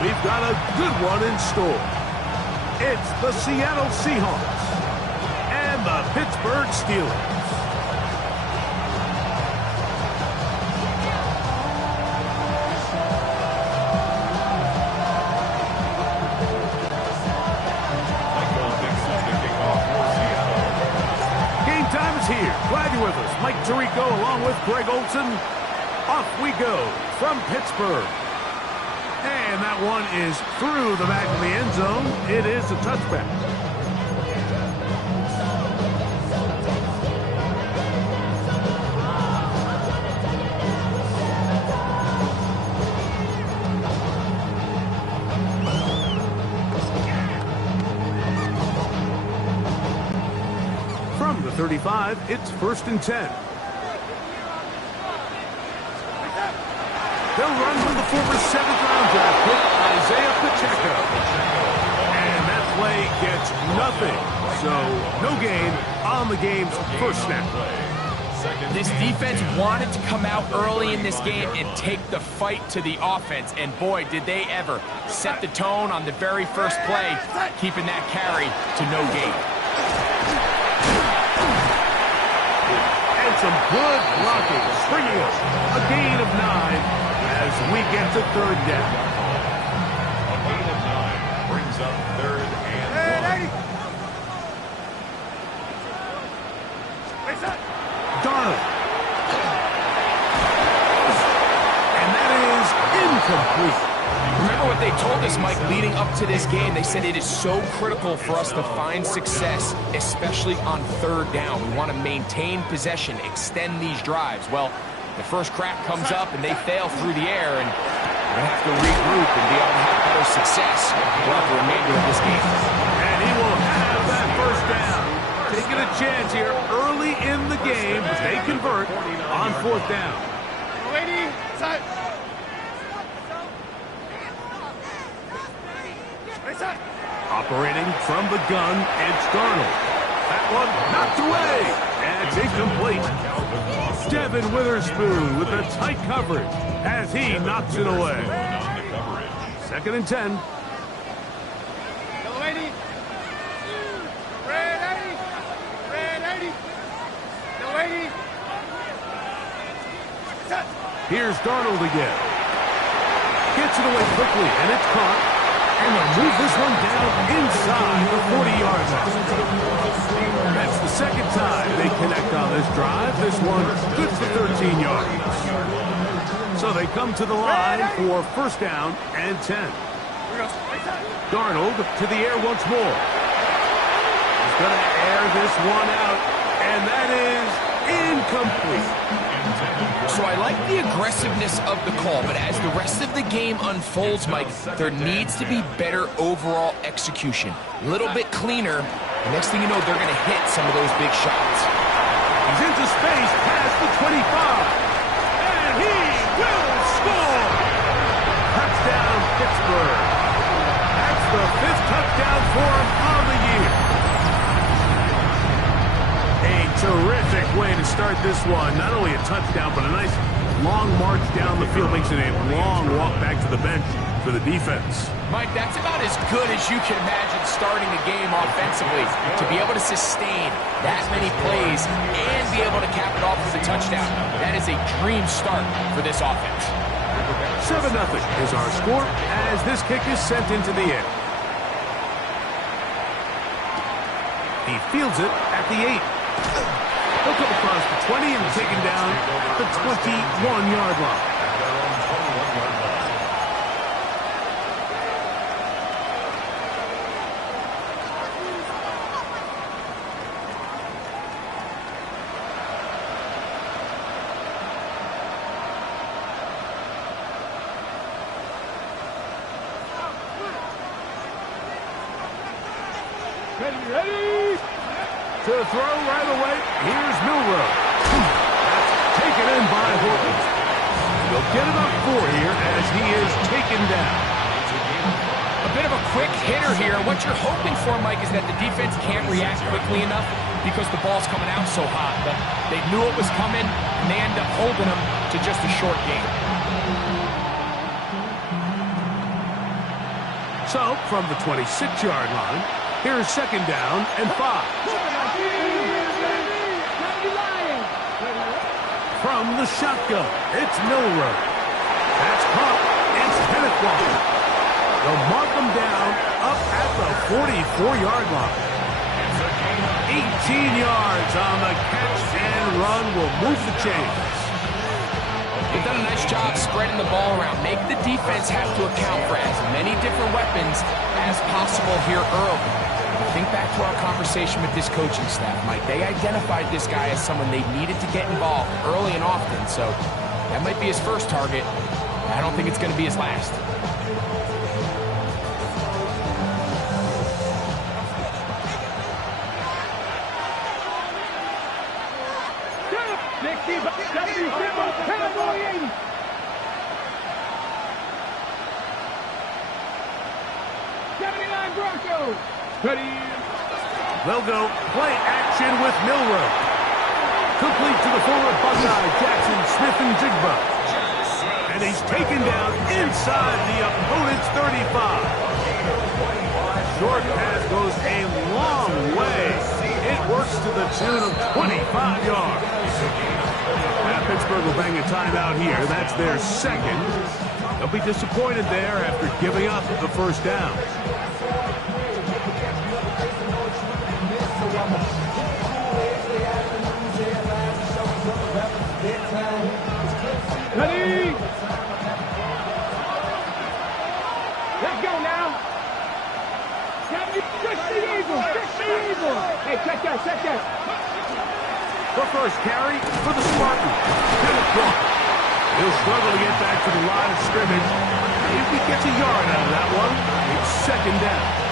we've got a good one in store. It's the Seattle Seahawks and the Pittsburgh Steelers. Game time is here. Glad you're with us. Mike Tirico along with Greg Olson. Off we go from Pittsburgh. And that one is through the back of the end zone. It is a touchback. From the 35, it's 1st and 10. They'll run from the former 7th-round draft pick, Isaiah Pacheco. And that play gets nothing. So, no gain on the game's first snap. This defense wanted to come out early in this game and take the fight to the offense. And boy, did they ever set the tone on the very first play, keeping that carry to no gain. And some good blocking, bringing us a gain of 9. As we get to 3rd down. A gain of 9 brings up 3rd and 1. Darnold. And that is incomplete. Remember what they told us, Mike, leading up to this game? They said it is so critical for us to find success, especially on 3rd down. We want to maintain possession, extend these drives. Well, the first crack comes up and they fail through the air, and we're going to have to regroup and be able to have better success throughout the remainder of this game. And he will have that 1st down. Taking a chance here early in the game, but they convert on 4th down. Operating from the gun, it's Darnold. That one knocked away, and it's incomplete. Devin Witherspoon with the tight coverage as he knocks it away. 2nd and 10. Here's Darnold again. Gets it away quickly, and it's caught. And they'll move this one down inside the 40-yard line. That's the 2nd time they connect on this drive. This one good for 13 yards. So they come to the line for 1st down and 10. Darnold to the air once more. He's going to air this one out, and that is incomplete. So I like the aggressiveness of the call, but as the rest of the game unfolds, Mike, there needs to be better overall execution. A little bit cleaner. The next thing you know, they're going to hit some of those big shots. He's into space past the 25. And he will score! Touchdown, Pittsburgh. That's the 5th touchdown for him on the year. A terrific way to start this one. Not only a touchdown, but a nice long march down the field. Makes it a long walk back to the bench for the defense. Mike, that's about as good as you can imagine starting a game offensively. To be able to sustain that many plays and be able to cap it off with a touchdown. That is a dream start for this offense. 7-0 is our score as this kick is sent into the air. He fields it at the 8. He'll come across the 20 and taken down at the 21-yard line. Ready? To throw right away. Here's Milrow. That's taken in by Horton. He'll get it up 4 here as he is taken down. A bit of a quick hitter here. What you're hoping for, Mike, is that the defense can't react quickly enough because the ball's coming out so hot. But they knew it was coming, and they end up holding them to just a short game. So, from the 26-yard line, here's second down and 5. From the shotgun, it's Milrow. That's caught. It's Kenneth Walker. They'll mark them down up at the 44-yard line. 18 yards on the catch and run will move the chains. They've done a nice job spreading the ball around. Make the defense have to account for as many different weapons as possible here early. Think back to our conversation with this coaching staff, Mike. They identified this guy as someone they needed to get involved early and often, so that might be his first target. I don't think it's going to be his last. They'll go play action with Milrow. Complete to the former Buckeye, Jackson Smith-Njigba. And he's taken down inside the opponent's 35. Short pass goes a long way. It works to the tune of 25 yards. Now Pittsburgh will bang a timeout here. That's their second. They'll be disappointed there after giving up the first down. Ready? Let's go now. Just the Eagles. Just the Eagles. Hey, check that. Check that. The first carry for the Spartans. Kenneth Walker. He'll struggle to get back to the line of scrimmage. If he gets a yard out of that one, it's second down.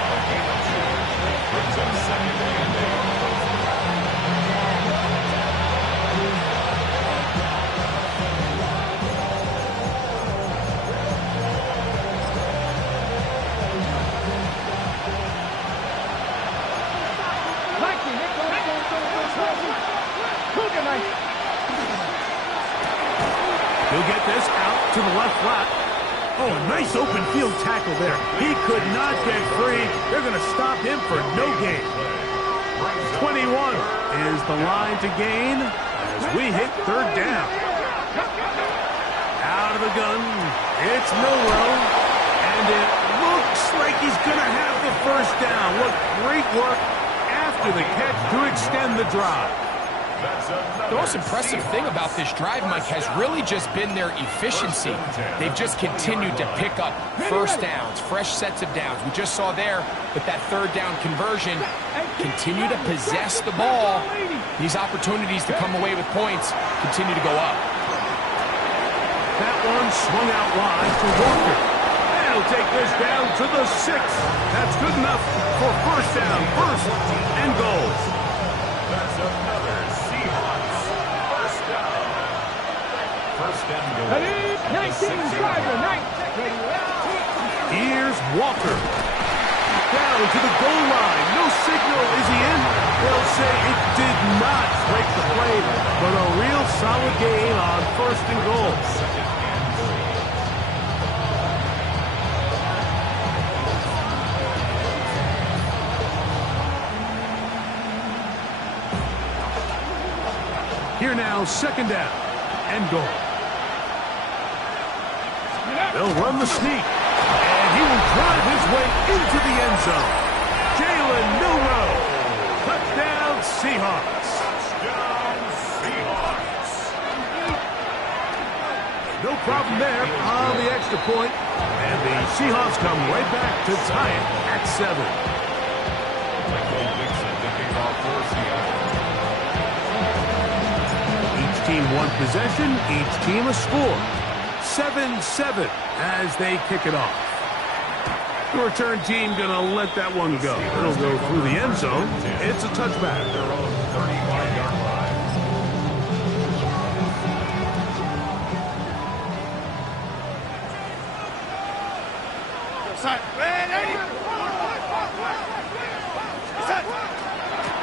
He'll get this out to the left flat. Oh, a nice open field tackle there. He could not get free. They're going to stop him for no gain. 21 is the line to gain as we hit third down. Out of the gun, it's Milrow. And it looks like he's going to have the first down. What great work after the catch to extend the drive. The most impressive thing about this drive, Mike, has really just been their efficiency. They've just continued to pick up first downs, fresh sets of downs. We just saw there with that third down conversion, continue to possess the ball. These opportunities to come away with points continue to go up. That one swung out wide to Walker. He'll take this down to the 6. That's good enough for first down, first and goal. That's another Seahawks first down. First and goal. 19 driver, 19. Here's Walker. Down to the goal line. No signal. Is he in? They'll say it did not break the play, but a real solid gain on first and goal. Here now, second down and goal. They'll run the sneak, and he will drive his way into the end zone. Jalen Milrow. Touchdown, Seahawks. Touchdown, Seahawks. No problem there on the extra point, and the Seahawks come right back to tie it at 7. Michael Dixon to kick off for Seattle. Each team one possession, each team a score. 7-7 as they kick it off. The return team going to let that one go. It'll go through the end zone. It's a touchback. Their own 35-yard line.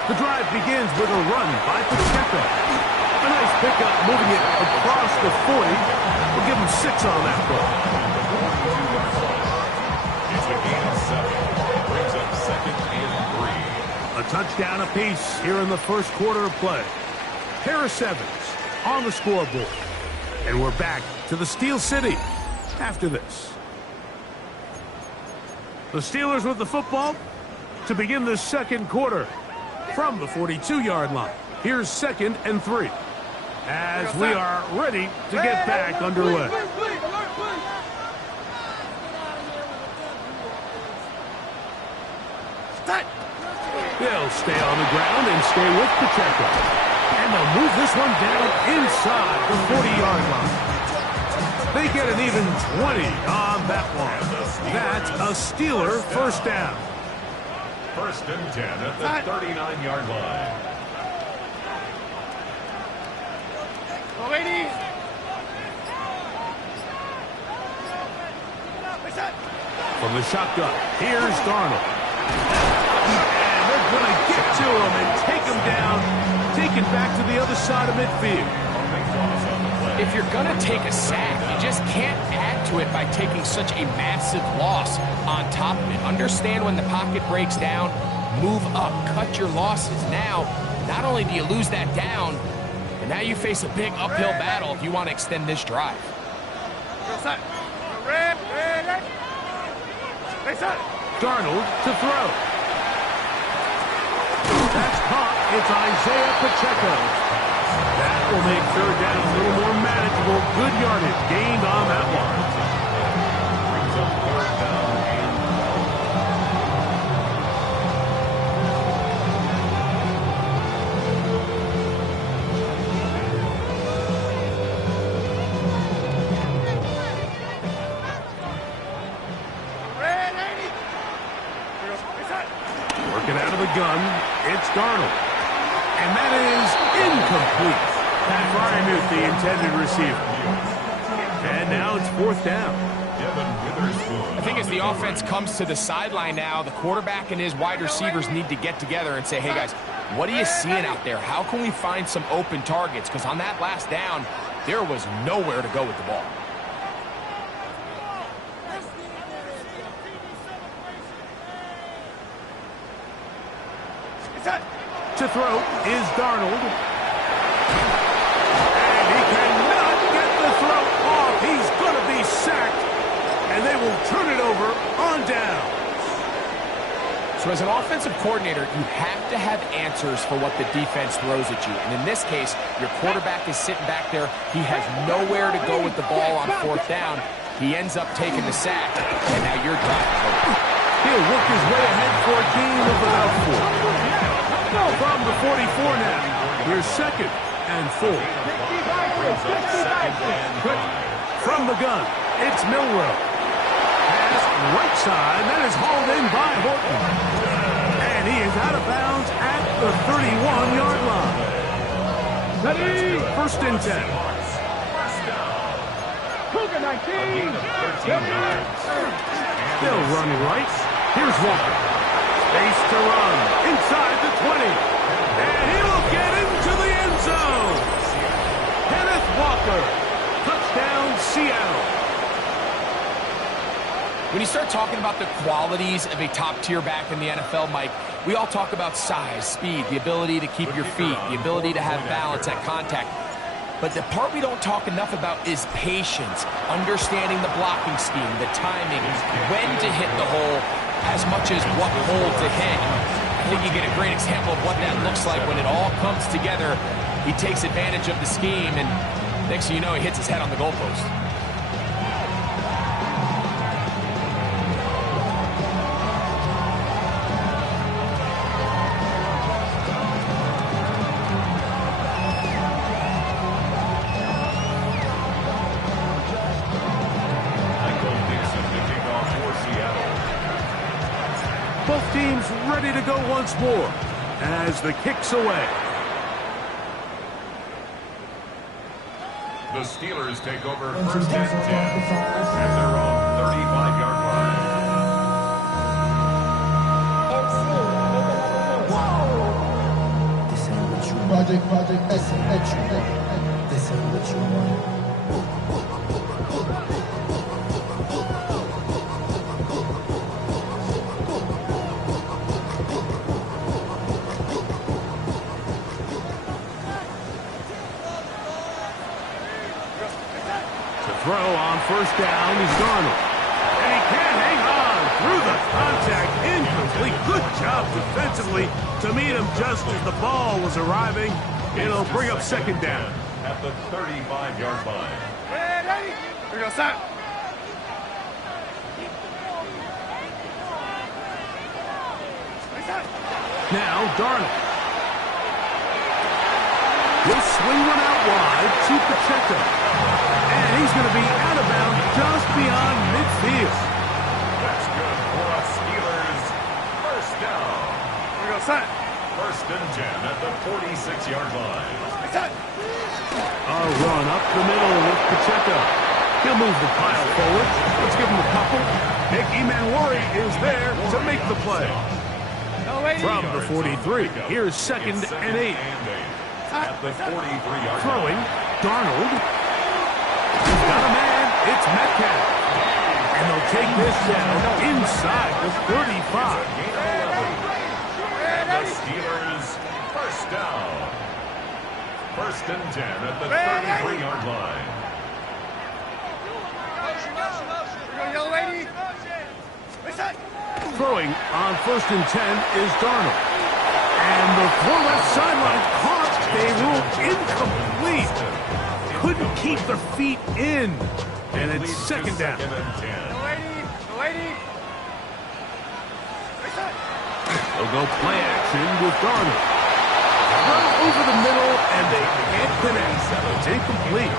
The drive begins with a run by Pacheco. A nice pickup, moving it across the 40. We'll give him 6 on that play. It's a gain of 7. Touchdown apiece here in the first quarter of play. Pair of sevens on the scoreboard. And we're back to the Steel City after this. The Steelers with the football to begin the second quarter from the 42-yard line. Here's 2nd and 3 as we are ready to get back underway. They'll stay on the ground and stay with Pacheco. And they'll move this one down inside the 40-yard line. They get an even 20 on that one. That's a Steeler first down. 1st and 10 at the 39-yard line. From the shotgun, here's Darnold. And they're going to get to him and take him down, take it back to the other side of midfield. If you're going to take a sack, you just can't add to it by taking such a massive loss on top of it. Understand when the pocket breaks down, move up, cut your losses. Now, not only do you lose that down, but now you face a big uphill battle if you want to extend this drive. Darnold to throw. That's caught. It's Isaiah Pacheco. That will make 3rd down a little more manageable. Good yardage gained on that one. Brings up 3rd down and Working out of the gun, it's Darnold. And that is incomplete. Pat Frymuth, the intended receiver. And now it's 4th down. I think as the offense comes to the sideline now, the quarterback and his wide receivers need to get together and say, hey guys, what are you seeing out there? How can we find some open targets? Because on that last down, there was nowhere to go with the ball. To throw is Darnold. And he cannot get the throw off. He's going to be sacked. And they will turn it over on down. So as an offensive coordinator, you have to have answers for what the defense throws at you. And in this case, your quarterback is sitting back there. He has nowhere to go with the ball on 4th down. He ends up taking the sack. And now your drive is over. He'll work his way ahead for a gain of about 4. From the 44 now. Here's 2nd and 4. From the gun, it's Milroe. Pass right side. That is hauled in by Horton. And he is out of bounds at the 31-yard line. 1st and 10. They'll run right. Here's Walker. Space to run inside the 20. And he will get into the end zone. Kenneth Walker. Touchdown, Seattle. When you start talking about the qualities of a top-tier back in the NFL, Mike, we all talk about size, speed, the ability to keep your feet, the ability to have balance at contact. But the part we don't talk enough about is patience, understanding the blocking scheme, the timing, when to hit the hole, as much as what hole to hit. I think you get a great example of what that looks like when it all comes together. He takes advantage of the scheme, and next thing you know, he hits his head on the goalpost. Both teams ready to go once more as the kick's away. the Steelers take over 1st and 10 at their own 35-yard line. This ain't what you want. This ain't what you want. This ain't what you want. first down is Darnold. And he can't hang on through the contact. Incomplete. Good job defensively to meet him just as the ball was arriving. It'll bring up second down. At the 35-yard line. Ready? Here we go, stop. Now Darnold. He'll swing one out wide to Pacheco. And he's going to be out of bounds just beyond midfield. That's good for a Steelers first down. Here we go, son. First and 10 at the 46-yard line. A run up the middle with Pacheco. He'll move the pile forward. Let's give him a couple. Nick Emanwari is there to make the play. From the 43, here's second and 8. At the 43-yard Throwing, Darnold. He's got a man. It's Metcalf. And they'll take this down inside the 35. The Steelers first down. First and 10 at the 33-yard line. Throwing on first and 10 is Darnold. And the throw left sideline caught. They ruled incomplete. Couldn't keep their feet in. And it's second down. Second and 10. They'll go play action with Darnold. Run over the middle, and they can't connect. It's incomplete.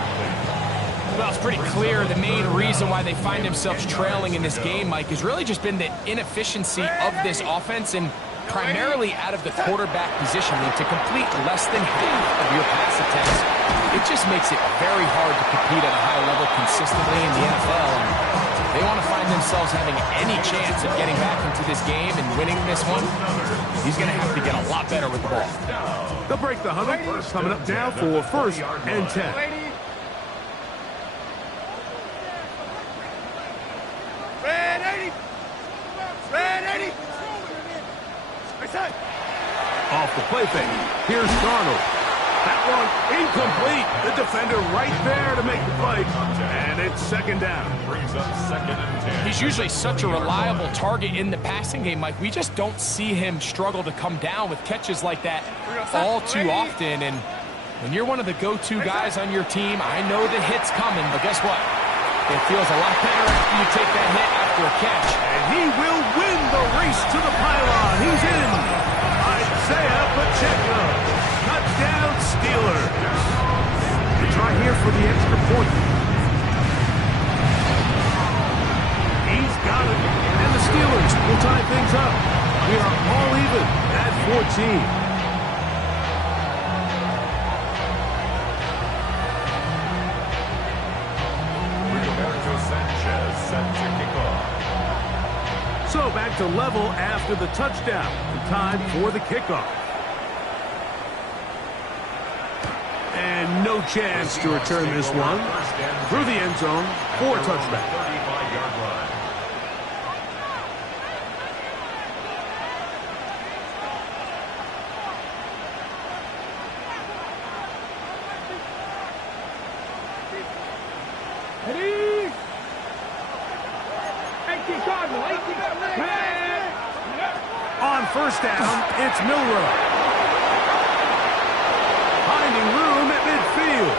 Well, it's pretty clear the main reason why they find themselves trailing in this game, Mike, has really just been the inefficiency of this offense and primarily out of the quarterback position. I mean, to complete less than half of your pass attempts, it just makes it very hard to compete at a high level consistently in the NFL. And they want to find themselves having any chance of getting back into this game and winning this one. He's going to have to get a lot better with the ball. They'll break the huddle. Coming up now for first and 10. Off the play fake. Here's Darnold. That one incomplete. The defender right there to make the play. And it's second down. Brings up second and 10. He's usually such a reliable target in the passing game, Mike. We just don't see him struggle to come down with catches like that all too often. And when you're one of the go-to guys on your team, I know the hit's coming, but guess what? It feels a lot better after you take that hit after a catch. And he will win the race to the pylon. He's in. Isaiah Pacheco. Touchdown, Steelers. They try here for the extra point. He's got it. And the Steelers will tie things up. We are all even at 14. So back to level after the touchdown. And time for the kickoff. And no chance to return this one. Through the end zone for a touchback. 35-yard line. On first down, it's Milrow. Finding room at midfield.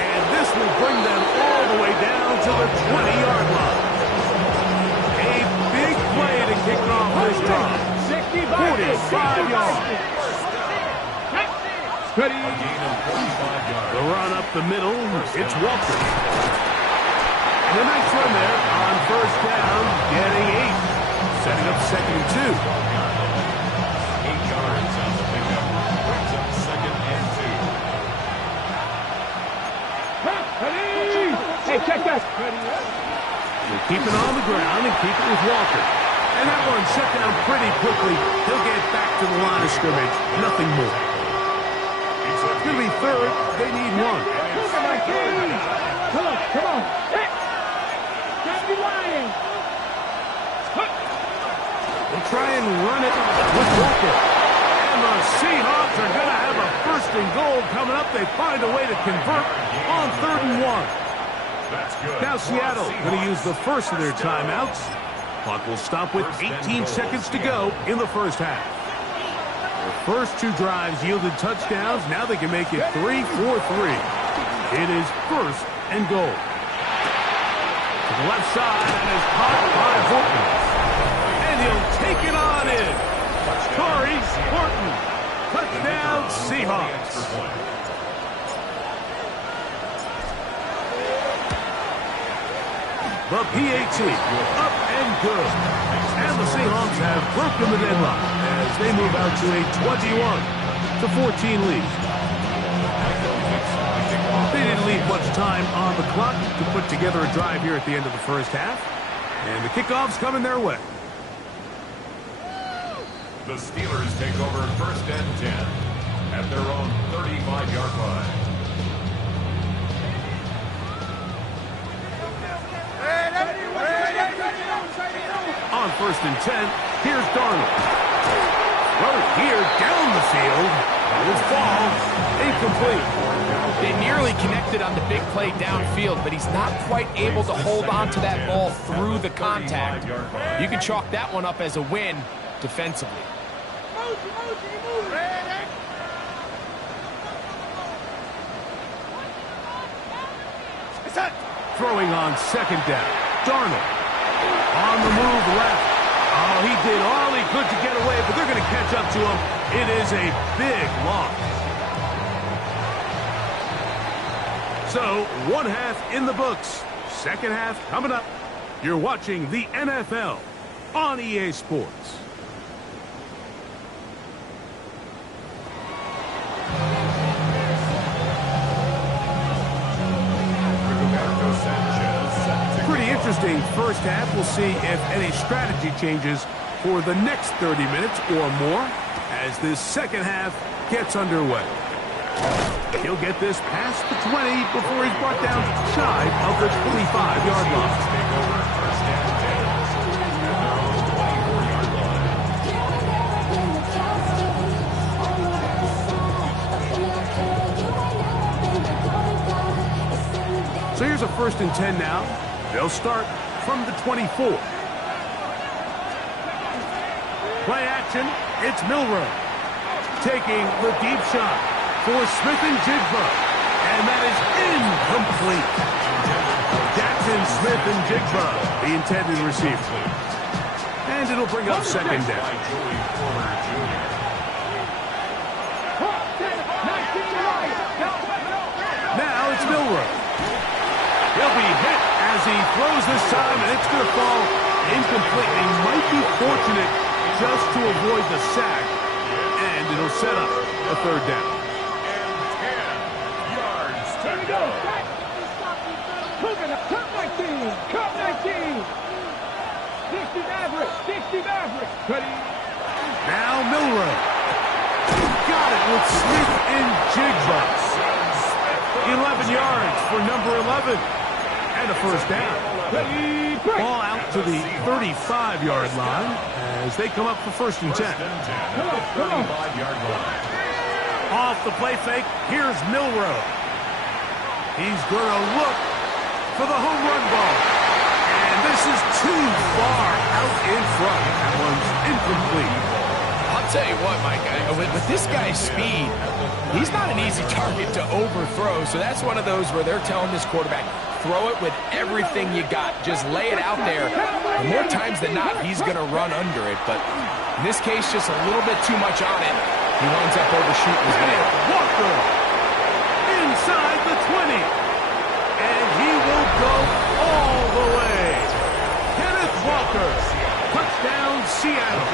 And this will bring them all the way down to the 20-yard line. A big play to kick off this drive. 45 yards. A gain of 45 yards. The run up the middle, it's Walker. And a nice run there on first down, getting 8. Setting up second and 2. 8 yards on the pickup. Brings up second and 2. Hey, check that. They keep it on the ground and keep it with Walker. And that one shut down pretty quickly. He'll get back to the line of scrimmage. Nothing more. It's going to be third. They need 1. Come on. Grab your line. They'll try and run it with Walker. And the Seahawks are going to have a first and goal coming up. They find a way to convert on 3rd and 1. That's good. Now Seattle going to use the first of their timeouts. Clock will stop with 18 seconds to go in the first half. Their first two drives yielded touchdowns. Now they can make it 3-4-3. It is first and goal. To the left side, and is caught by Horton. And he'll take it on in. Corey Horton. Touchdown, Seahawks. The PAT, up and good. And the Seahawks have broken the deadlock as they move out to a 21-14 lead. They didn't leave much time on the clock to put together a drive here at the end of the first half. And the kickoff's coming their way. The Steelers take over first and 10 at their own 35-yard line. On first and 10, here's Darnold. Right here, down the field. Will fall. Incomplete. They nearly connected on the big play downfield, but he's not quite able to hold on to that ball through the contact. You can chalk that one up as a win defensively. Throwing on second down. Darnold. On the move left. Oh, he did all he could to get away, but they're going to catch up to him. It is a big loss. So, one half in the books. Second half coming up. You're watching the NFL on EA Sports. Pretty interesting first half. We'll see if any strategy changes for the next 30 minutes or more as this second half gets underway. He'll get this past the 20 before he's brought down shy of the 25-yard line. So here's a first and 10 now. They'll start from the 24. Play action. It's Milroe taking the deep shot for Smith and Jigba. And that is incomplete. Jackson, Smith, and Jigba, the intended receiver. And it'll bring up second down. Now it's Milroe. He'll be hit as he throws this time, and it's going to fall incomplete. He might be fortunate just to avoid the sack, and it'll set up a third down. Here we go. Cut 19. Cut 19. 60 Maverick. 60 Maverick. Ready. Now Milroe. Got it with Smith and Jigba. 11 yards for number 11. And a first down. Ball out to the 35-yard line as they come up for first and 10. Off the play fake, here's Milroe. He's going to look for the home run ball. And this is too far out in front. That one's incomplete. I'll tell you what, Mike, with this guy's speed, he's not an easy target to overthrow. So that's one of those where they're telling this quarterback, throw it with everything you got. Just lay it out there. And more times than not, he's going to run under it. But in this case, just a little bit too much on it. He winds up overshooting his man. Walker inside the 20. And he will go all the way. Kenneth Walker. Touchdown, Seattle.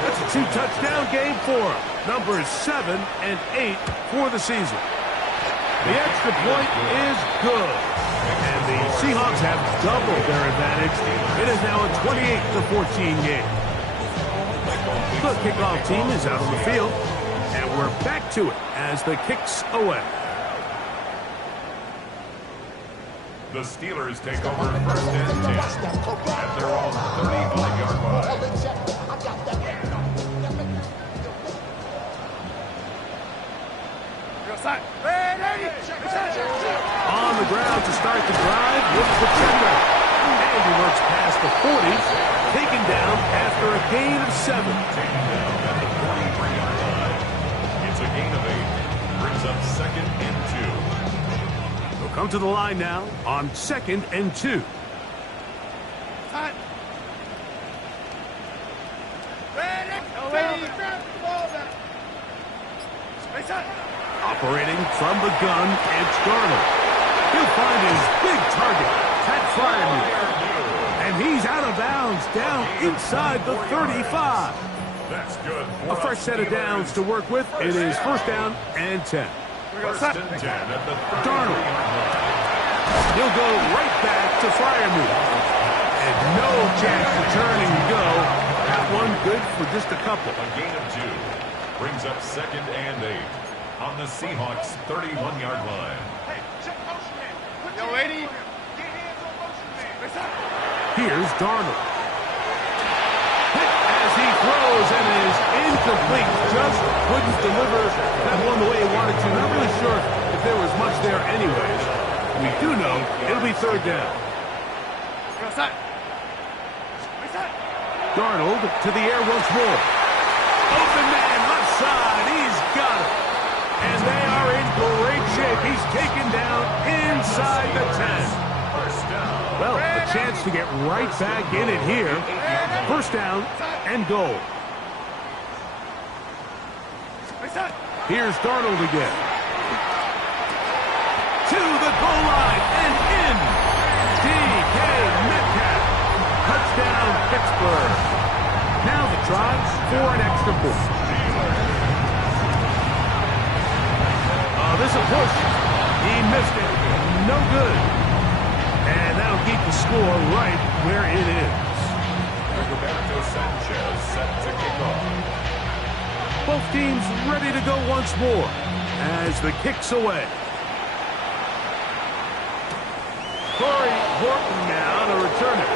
That's a two-touchdown game for him. Numbers 7 and 8 for the season. The extra point is good. And the Seahawks have doubled their advantage. It is now a 28-14 game. The kickoff team is out on the field. And we're back to it as the kick's away. The Steelers take over first and 10 at their own 35-yard line. On the ground to start the drive with the tender. And he works past the 40, taken down after a gain of 7. Taken down at the 43-yard line. It's a gain of 8. Brings up 2nd and 2. They'll come to the line now on 2nd and 2. Operating from the gun, it's Darnold. He'll find his big target, Pat Fryermuth. And he's out of bounds, down inside the 35. That's good. A fresh set of downs to work with. It is 1st down and 10. 1st and 10 at the 33-yard Darnold. line. He'll go right back to Fryermuth. And no chance to turn and go. That one good for just a couple. A gain of 2. Brings up 2nd and 8 on the Seahawks 31-yard line. Here's Darnold. Hit as he throws and is incomplete. Just couldn't deliver that one the way he wanted to. Not really sure if there was much there anyways. We do know it'll be 3rd down. Darnold to the air once more. Open man, left side. He's got it. And they are in great shape. He's taken down inside the 10. Well, a chance to get right back in it here. 1st down and goal. Here's Darnold again. To the goal line and in. DK Metcalf. Touchdown, Pittsburgh. Now the try for an extra point. This is a push. He missed it. No good. And that'll keep the score right where it is. Roberto Sanchez set to kick off. Both teams ready to go once more as the kick's away. Corey Horton now to return it.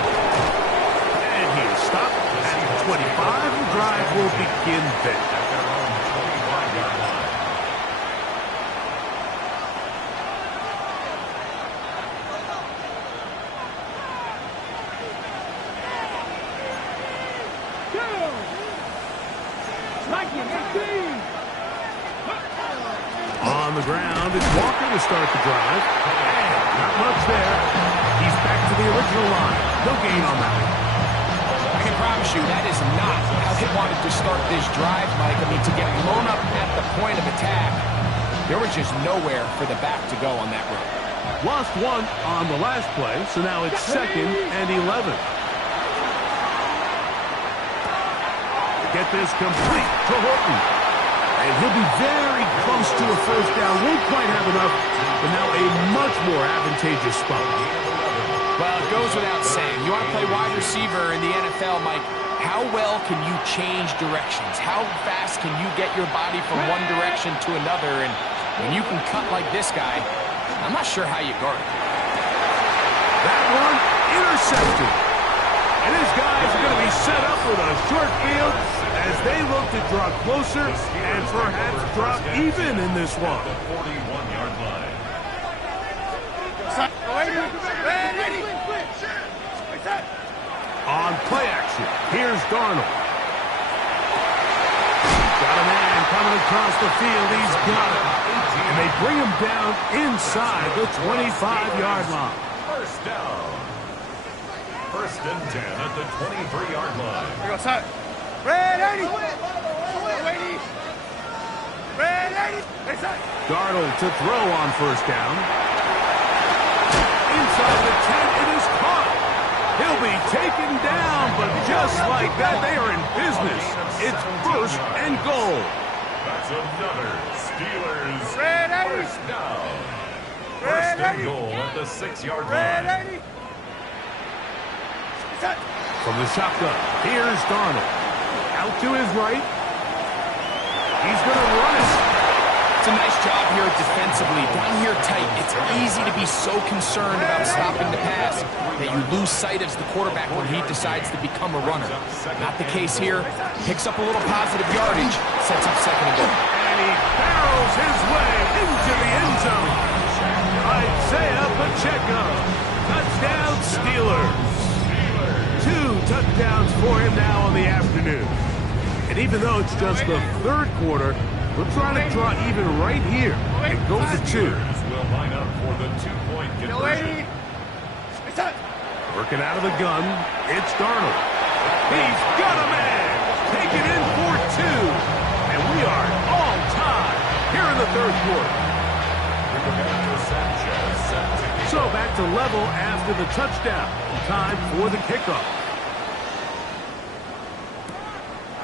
And he is stopped at the 25. The drive will begin then. At their own 25-yard line. On the ground, it's Walker to start the drive. Not much there. He's back to the original line. No gain on that one. I can promise you that is not how they wanted to start this drive, Mike. I mean, to get blown up at the point of attack, there was just nowhere for the back to go on that run. Lost one on the last play, so now it's 2nd and 11. Get this complete to Horton. And he'll be very close to a 1st down. Won't quite have enough, but now a much more advantageous spot. Well, it goes without saying. You want to play wide receiver in the NFL, Mike, how well can you change directions? How fast can you get your body from one direction to another? And when you can cut like this guy, I'm not sure how you guard it. That one intercepted. And his guys are going to be set up with a short field as they look to draw closer and perhaps drop even in this one. The 41-yard line. On play action, here's Darnold. Got a man coming across the field. He's got it. And they bring him down inside the 25-yard line. 1st down. 1st and 10 at the 23-yard line. Darnold to throw on 1st down. Inside the 10, it is caught. He'll be taken down, but just like that, they are in business. It's 1st and goal. That's another Steelers 1st down. 1st and goal at the 6-yard line. From the shotgun, here's Darnold. Out to his right. He's going to run it. It's a nice job here defensively. Down here tight, it's easy to be so concerned about stopping the pass that you lose sight of the quarterback when he decides to become a runner. Not the case here. Picks up a little positive yardage, sets up 2nd and goal. And he barrels his way into the end zone. A Isaiah Pacheco. Touchdown, Steelers. 2 touchdowns for him now on the afternoon. And even though it's just the third quarter, we're trying to draw even right here and go for 2. Will line up for the 2-point conversion. Working out of the gun, it's Darnold. He's got a man. Taken in for 2. And we are all tied here in the third quarter. So back to level after the touchdown. Time for the kickoff.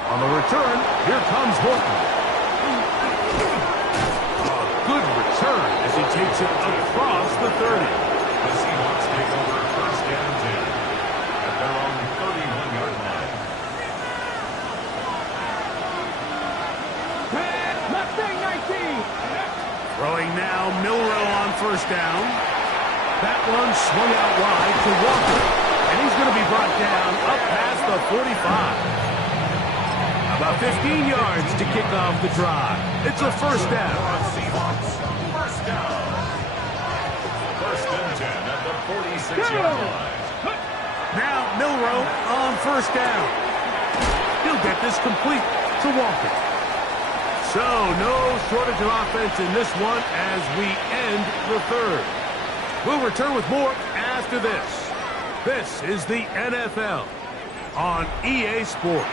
On the return, here comes Horton. A good return as he takes it across the 30. The Seahawks take over first down 10 at their own 31-yard line. Mustang 19. Throwing now, Milrow on first down. That one swung out wide to Walker. And he's going to be brought down up past the 45. About 15 yards to kick off the drive. It's a first down. Seahawks, first down. First and 10 at the 46-yard line. Now Milrow on first down. He'll get this complete to Walker. So no shortage of offense in this one as we end the third. We'll return with more after this. This is the NFL on EA Sports.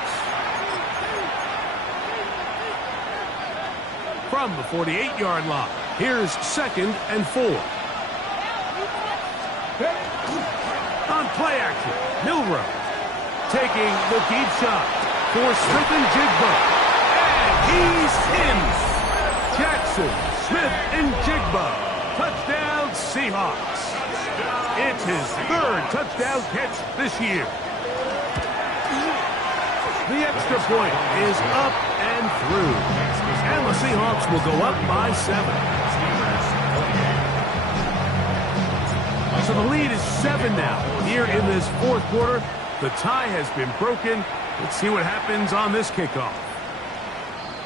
From the 48-yard line, here's 2nd and 4. On play action, Milrow taking the deep shot for Smith and Jigba. And he's in. Jackson, Smith and Jigba. Touchdown, Seahawks. It's his 3rd touchdown catch this year. The extra point is up and through. And the Seahawks will go up by 7. So the lead is 7 now. Here in this fourth quarter, the tie has been broken. Let's see what happens on this kickoff.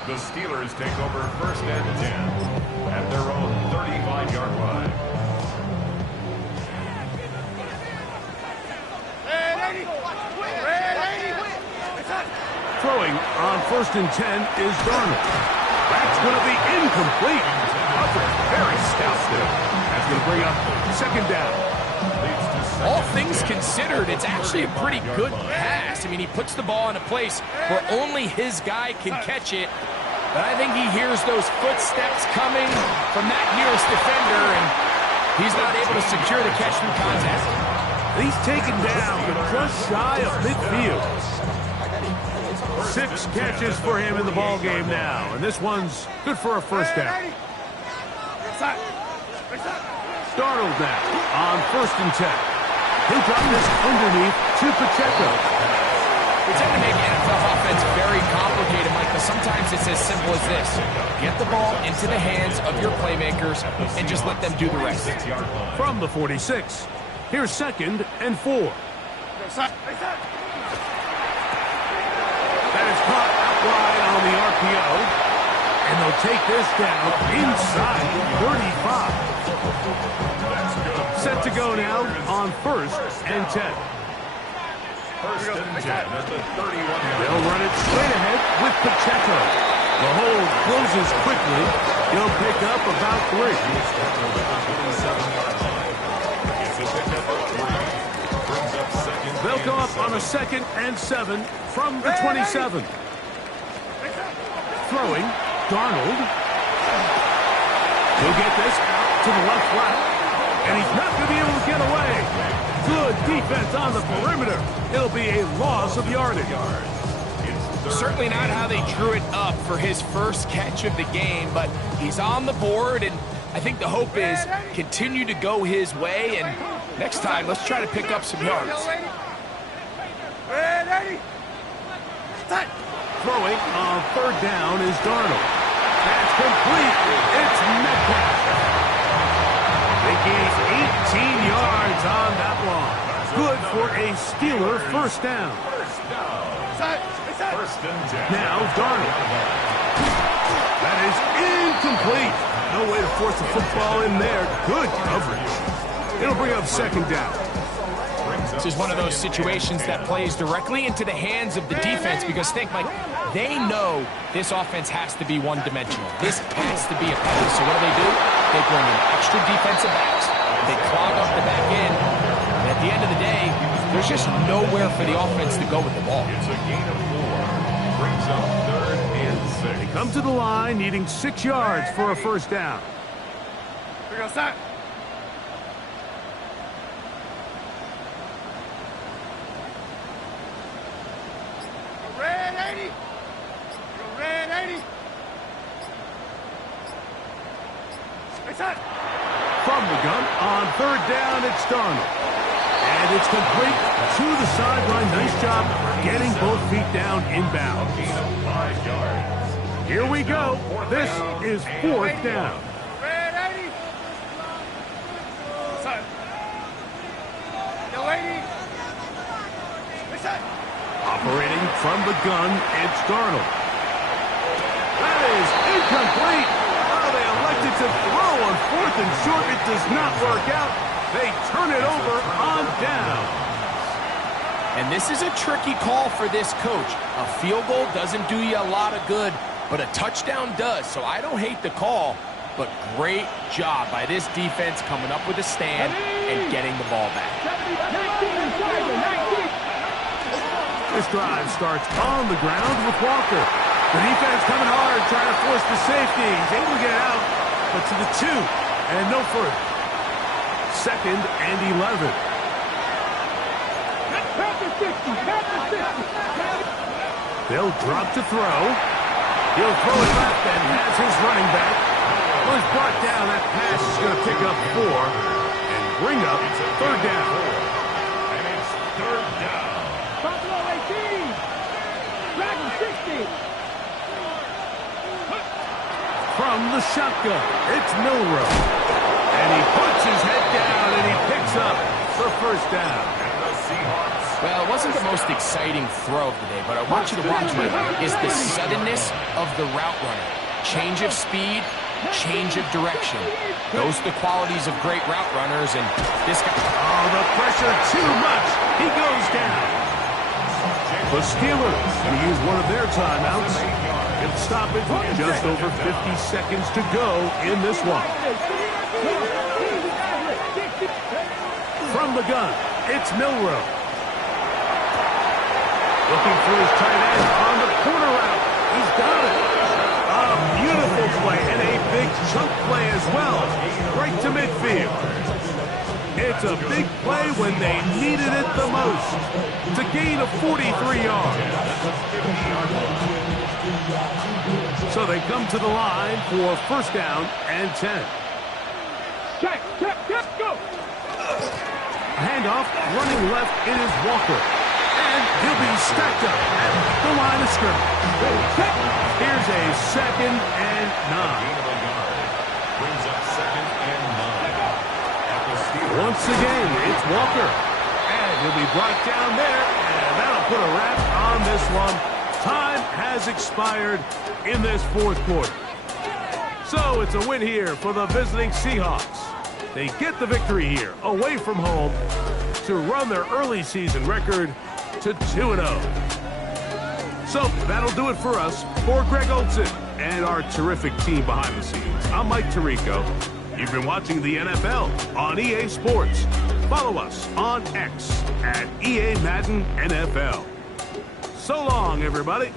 The Steelers take over first and 10 at their own 35-yard line. Throwing on first and 10 is Darnold. That's going to be incomplete. That's a very stout still. That's going to bring up 2nd down. All things considered, it's actually a pretty good pass. I mean, he puts the ball in a place where only his guy can catch it. But I think he hears those footsteps coming from that nearest defender, and he's not able to secure the catch through contact. He's taken down just shy of midfield. 6 catches for him in the ball game now, and this one's good for a first down. Darnold now on first and 10. He'll drop this underneath to Pacheco. We tend to make NFL offense very complicated, Mike, but sometimes it's as simple as this. Get the ball into the hands of your playmakers and just let them do the rest. From the 46, here's 2nd and 4. That is caught out wide on the RPO. And they'll take this down inside the 35. Set to go now on first and 10. First and 10 at the 31-yard. They'll run it straight ahead with Pacheco. The hold closes quickly. He'll pick up about 3. They'll go up on a 2nd and 7 from the 27. Throwing, Darnold. He'll get this out to the left flat. And he's not going to be able to get away. Good defense on the perimeter. It'll be a loss of yardage. Certainly not how they drew it up for his first catch of the game, but he's on the board, and I think the hope is continue to go his way, and next time, let's try to pick up some yards. Throwing on 3rd down is Darnold. That's complete. It's Metcalf. They gained 18 yards on that one. Good for a Steeler first down. First and 10. Now Darnold. That is incomplete. No way to force the football in there. Good coverage. It'll bring up second down. This is one of those situations that plays directly into the hands of the defense because think, Mike, they know this offense has to be one-dimensional. This has to be a pass. So what do? They bring in extra defensive backs. They clog up the back end. And at the end of the day, there's just nowhere for the offense to go with the ball. It's a gain of 4. Brings up 3rd and 6. They come to the line needing 6 yards for a first down. Here we go, start. Red 80. Red 80. From the gun on 3rd down, it's Darnold. And it's complete to the sideline. Nice job getting both feet down inbound. Gain of 5 yards. Here we go. This is 4th down. Red 80. No 80. Operating from the gun, it's Darnold. That is incomplete. Oh, they elected to throw on 4th and short. It does not work out. They turn it over on down. And this is a tricky call for this coach. A field goal doesn't do you a lot of good, but a touchdown does. So I don't hate the call, but great job by this defense coming up with a stand and getting the ball back. 19. This drive starts on the ground with Walker. The defense coming hard, trying to force the safety. He's able to get out, but to the 2, and no further. 2nd and 11. They'll drop to throw. He'll throw it left and has his running back. Well, he's brought down. That pass is going to pick up 4 and bring up 3rd down. And it's 3rd down. Buffalo 18. Dragon 60. From the shotgun, it's Milrow. And he puts his head down and he picks up the first down. And the Seahawks. Well, it wasn't the most exciting throw of the day, but I want you to watch is the suddenness of the route runner. Change of speed, change of direction. Those are the qualities of great route runners, and this guy... Oh, the pressure too much. He goes down. The Steelers will use one of their timeouts. It'll stop it with just over 50 seconds to go in this one. From the gun, it's Milrow. Looking for his tight end on the corner route. He's got it. A beautiful play and a big chunk play as well. Right to midfield. It's a big play when they needed it the most. It's a gain of 43 yards. So they come to the line for first down and 10. Check, go. Handoff, running left, it is Walker. And he'll be stacked up at the line of scrimmage. Here's a 2nd and 9. Gain of a yard. Brings up 2nd and 9. At the Steelers. Once again, it's Walker. And he'll be brought down there, and that'll put a wrap on this one. Time has expired in this 4th quarter. So it's a win here for the visiting Seahawks. They get the victory here, away from home, to run their early season record to 2-0. So that'll do it for us. For Greg Olson and our terrific team behind the scenes, I'm Mike Tirico. You've been watching the NFL on EA Sports. Follow us on X at EA Madden NFL. So long, everybody.